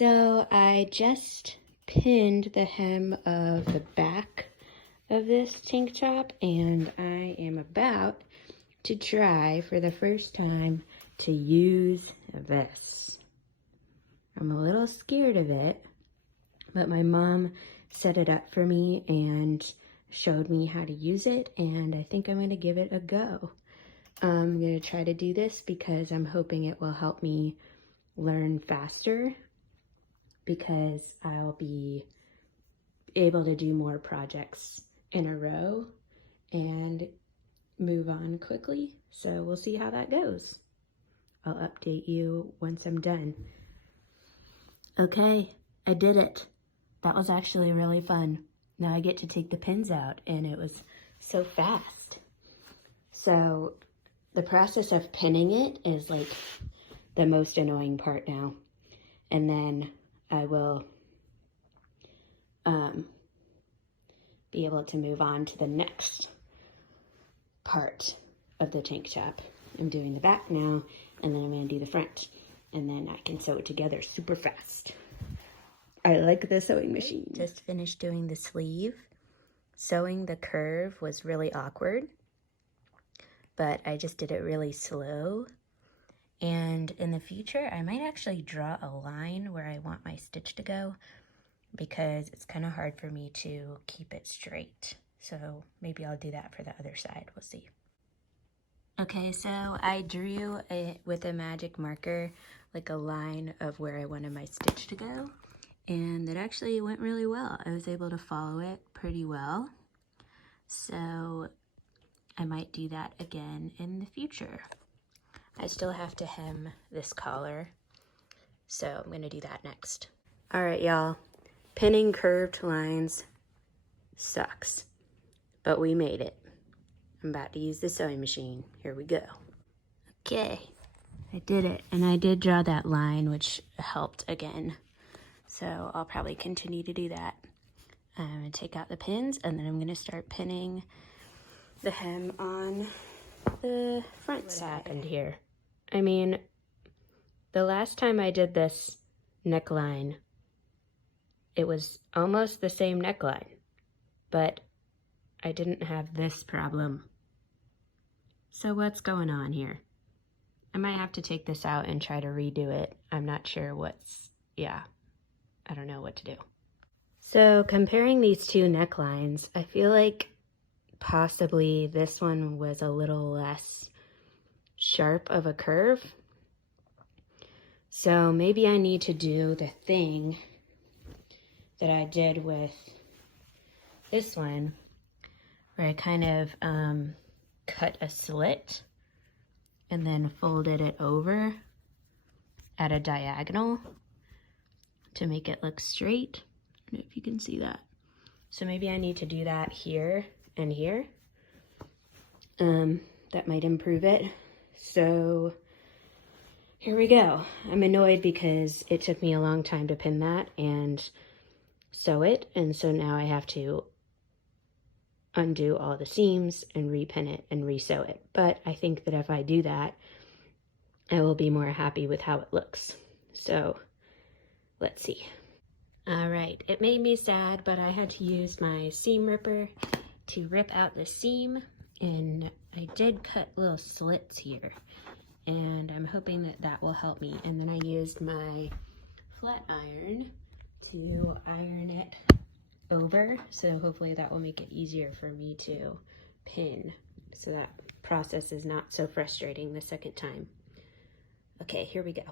So I just pinned the hem of the back of this tank top, and I am about to try for the first time to use this. I'm a little scared of it, but my mom set it up for me and showed me how to use it, and I think I'm going to give it a go. I'm going to try to do this because I'm hoping it will help me learn faster, because I'll be able to do more projects in a row and move on quickly. So we'll see how that goes. I'll update you once I'm done. Okay, I did it. That was actually really fun. Now I get to take the pins out, and it was so fast. So the process of pinning it is like the most annoying part now. And then I will be able to move on to the next part of the tank top. I'm doing the back now, and then I'm going to do the front, and then I can sew it together super fast. I like the sewing machine. Just finished doing the sleeve. Sewing the curve was really awkward, but I just did it really slow. And in the future, I might actually draw a line where I want my stitch to go, because it's kind of hard for me to keep it straight. So maybe I'll do that for the other side. We'll see. Okay, so I drew with a magic marker like a line of where I wanted my stitch to go, and it actually went really well. I was able to follow it pretty well. So I might do that again in the future. I still have to hem this collar, so I'm gonna do that next. All right, y'all. Pinning curved lines sucks, but we made it. I'm about to use the sewing machine. Here we go. Okay, I did it, and I did draw that line, which helped again. So I'll probably continue to do that. I'm gonna take out the pins, and then I'm gonna start pinning the hem on the front side. What happened here? I mean, the last time I did this neckline, it was almost the same neckline, but I didn't have this problem. So what's going on here? I might have to take this out and try to redo it. I'm not sure I don't know what to do. So comparing these two necklines, I feel like possibly this one was a little less sharp of a curve. So maybe I need to do the thing that I did with this one, where I kind of cut a slit and then folded it over at a diagonal to make it look straight. I don't know if you can see that. So maybe I need to do that here and here. That might improve it. So here we go. I'm annoyed because it took me a long time to pin that and sew it, and so now I have to undo all the seams and repin it and resew it. But I think that if I do that, I will be more happy with how it looks. So let's see. All right, it made me sad, but I had to use my seam ripper to rip out the seam, and I did cut little slits here, and I'm hoping that that will help me. And then I used my flat iron to iron it over, so hopefully that will make it easier for me to pin, so that process is not so frustrating the second time. Okay, here we go.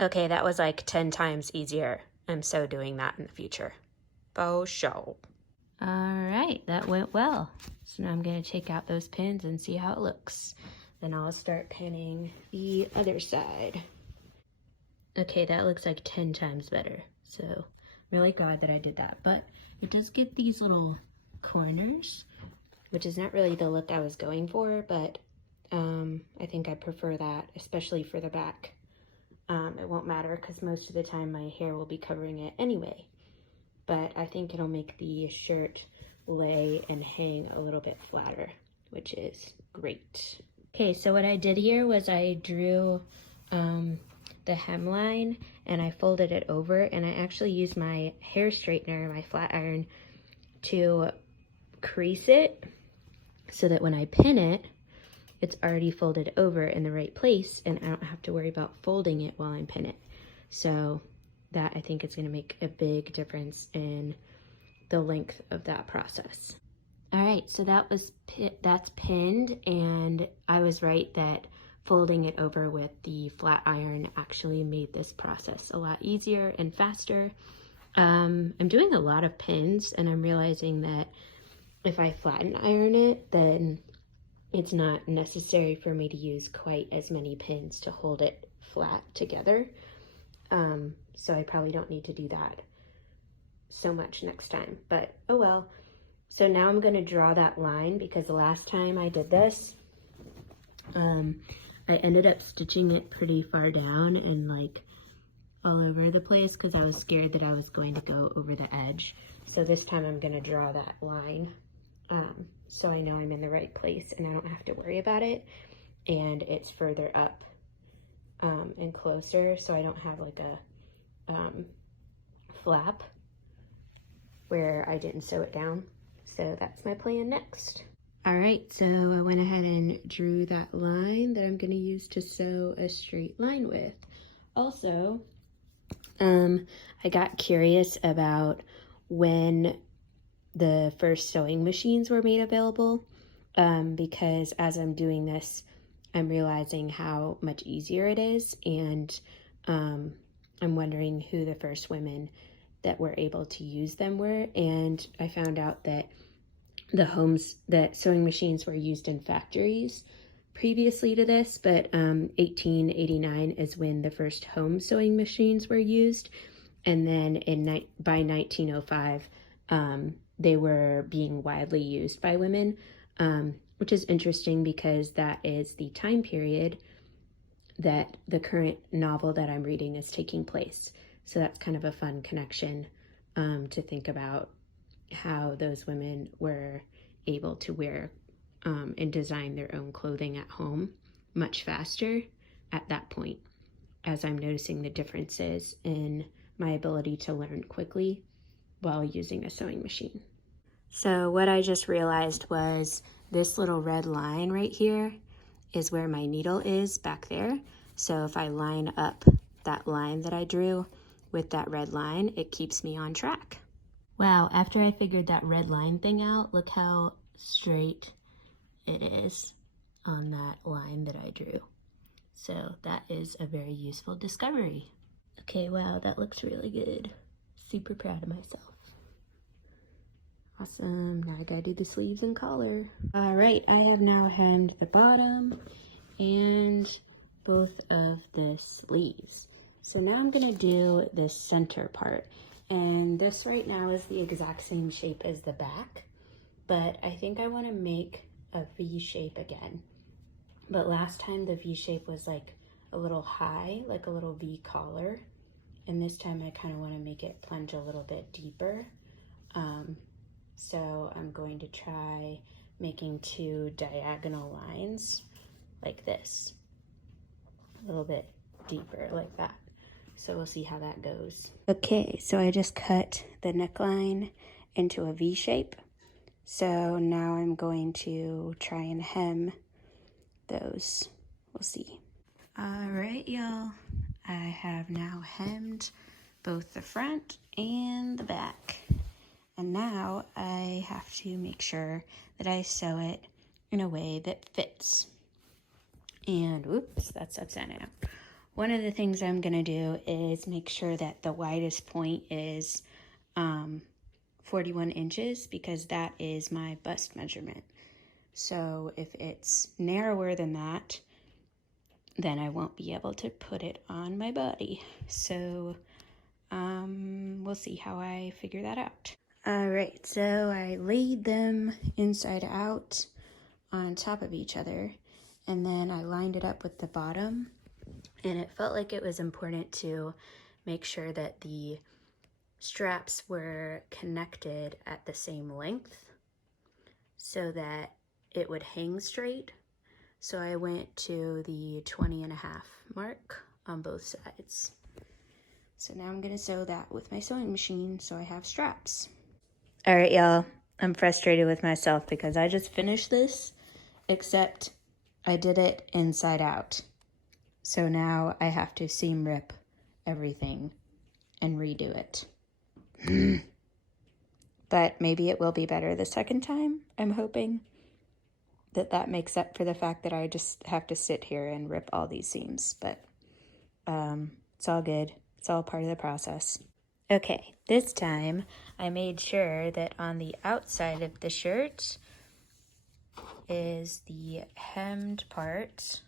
Okay, that was like 10 times easier. I'm so doing that in the future. For sure. All right, that went well. So now I'm gonna take out those pins and see how it looks. Then I'll start pinning the other side. Okay, that looks like 10 times better. So I'm really glad that I did that, but it does give these little corners, which is not really the look I was going for, but I think I prefer that, especially for the back. It won't matter because most of the time my hair will be covering it anyway, but I think it'll make the shirt lay and hang a little bit flatter, which is great. Okay, so what I did here was I drew the hemline and I folded it over, and I actually used my hair straightener, my flat iron, to crease it so that when I pin it, it's already folded over in the right place and I don't have to worry about folding it while I'm pinning it. So that, I think, is going to make a big difference in the length of that process. All right, so that's pinned, and I was right that folding it over with the flat iron actually made this process a lot easier and faster. I'm doing a lot of pins, and I'm realizing that if I flatten iron it, then it's not necessary for me to use quite as many pins to hold it flat together. So I probably don't need to do that so much next time, but oh well. So now I'm going to draw that line, because the last time I did this, I ended up stitching it pretty far down and like all over the place because I was scared that I was going to go over the edge. So this time I'm going to draw that line so I know I'm in the right place and I don't have to worry about it, and it's further up and closer, so I don't have like a flap where I didn't sew it down. So that's my plan next. All right, so I went ahead and drew that line that I'm going to use to sew a straight line with. Also, I got curious about when the first sewing machines were made available, because as I'm doing this, I'm realizing how much easier it is, and I'm wondering who the first women that were able to use them were, and I found out that that sewing machines were used in factories previously to this, but 1889 is when the first home sewing machines were used, and then by 1905 they were being widely used by women, which is interesting because that is the time period that the current novel that I'm reading is taking place. So that's kind of a fun connection to think about how those women were able to wear and design their own clothing at home much faster at that point, as I'm noticing the differences in my ability to learn quickly while using a sewing machine. So what I just realized was this little red line right here is where my needle is back there. So if I line up that line that I drew with that red line, it keeps me on track. Wow, after I figured that red line thing out, look how straight it is on that line that I drew. So that is a very useful discovery. Okay, wow, that looks really good. Super proud of myself. Awesome, now I gotta do the sleeves and collar. All right, I have now hemmed the bottom and both of the sleeves. So now I'm gonna do the center part. And this right now is the exact same shape as the back, but I think I wanna make a V shape again. But last time the V shape was like a little high, like a little V collar. And this time I kind of want to make it plunge a little bit deeper. So I'm going to try making 2 diagonal lines like this, a little bit deeper like that. So we'll see how that goes. Okay, so I just cut the neckline into a V shape. So now I'm going to try and hem those. We'll see. All right, y'all. I have now hemmed both the front and the back. And now I have to make sure that I sew it in a way that fits. And whoops, that's upside down. One of the things I'm gonna do is make sure that the widest point is 41 inches, because that is my bust measurement. So if it's narrower than that, then I won't be able to put it on my body. So we'll see how I figure that out. All right, so I laid them inside out on top of each other, and then I lined it up with the bottom, and it felt like it was important to make sure that the straps were connected at the same length so that it would hang straight. So I went to the 20.5 mark on both sides. So now I'm gonna sew that with my sewing machine so I have straps. All right, y'all, I'm frustrated with myself because I just finished this, except I did it inside out. So now I have to seam rip everything and redo it. But maybe it will be better the second time. I'm hoping that makes up for the fact that I just have to sit here and rip all these seams. But it's all good. It's all part of the process. Okay, this time I made sure that on the outside of the shirt is the hemmed part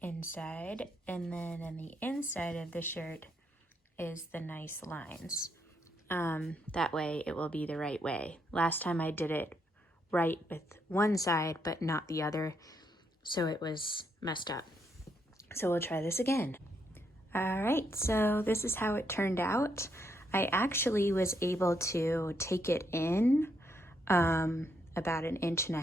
inside, and then on the inside of the shirt is the nice lines. That way it will be the right way. Last time I did it right with one side but not the other, so it was messed up. So we'll try this again. All right, so this is how it turned out. I actually was able to take it in about 1.5 inches,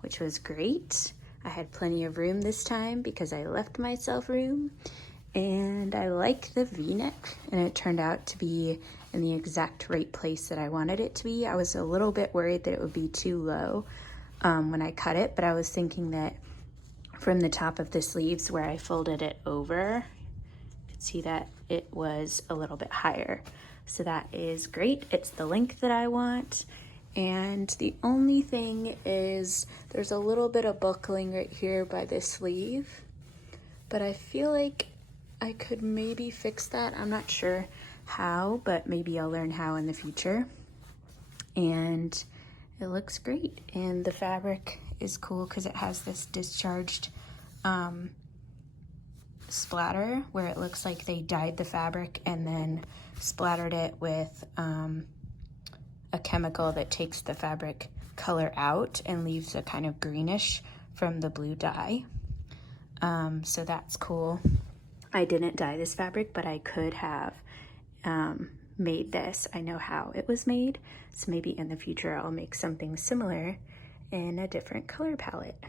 which was great. I had plenty of room this time because I left myself room, and I like the V-neck, and it turned out to be in the exact right place that I wanted it to be. I was a little bit worried that it would be too low when I cut it, but I was thinking that from the top of the sleeves where I folded it over, you could see that it was a little bit higher. So that is great. It's the length that I want. And the only thing is there's a little bit of buckling right here by the sleeve, but I feel like I could maybe fix that. I'm not sure how, but maybe I'll learn how in the future. And it looks great. And the fabric is cool because it has this discharged splatter where it looks like they dyed the fabric and then splattered it with a chemical that takes the fabric color out and leaves a kind of greenish from the blue dye. So that's cool. I didn't dye this fabric, but I could have made this. I know how it was made, so maybe in the future I'll make something similar in a different color palette.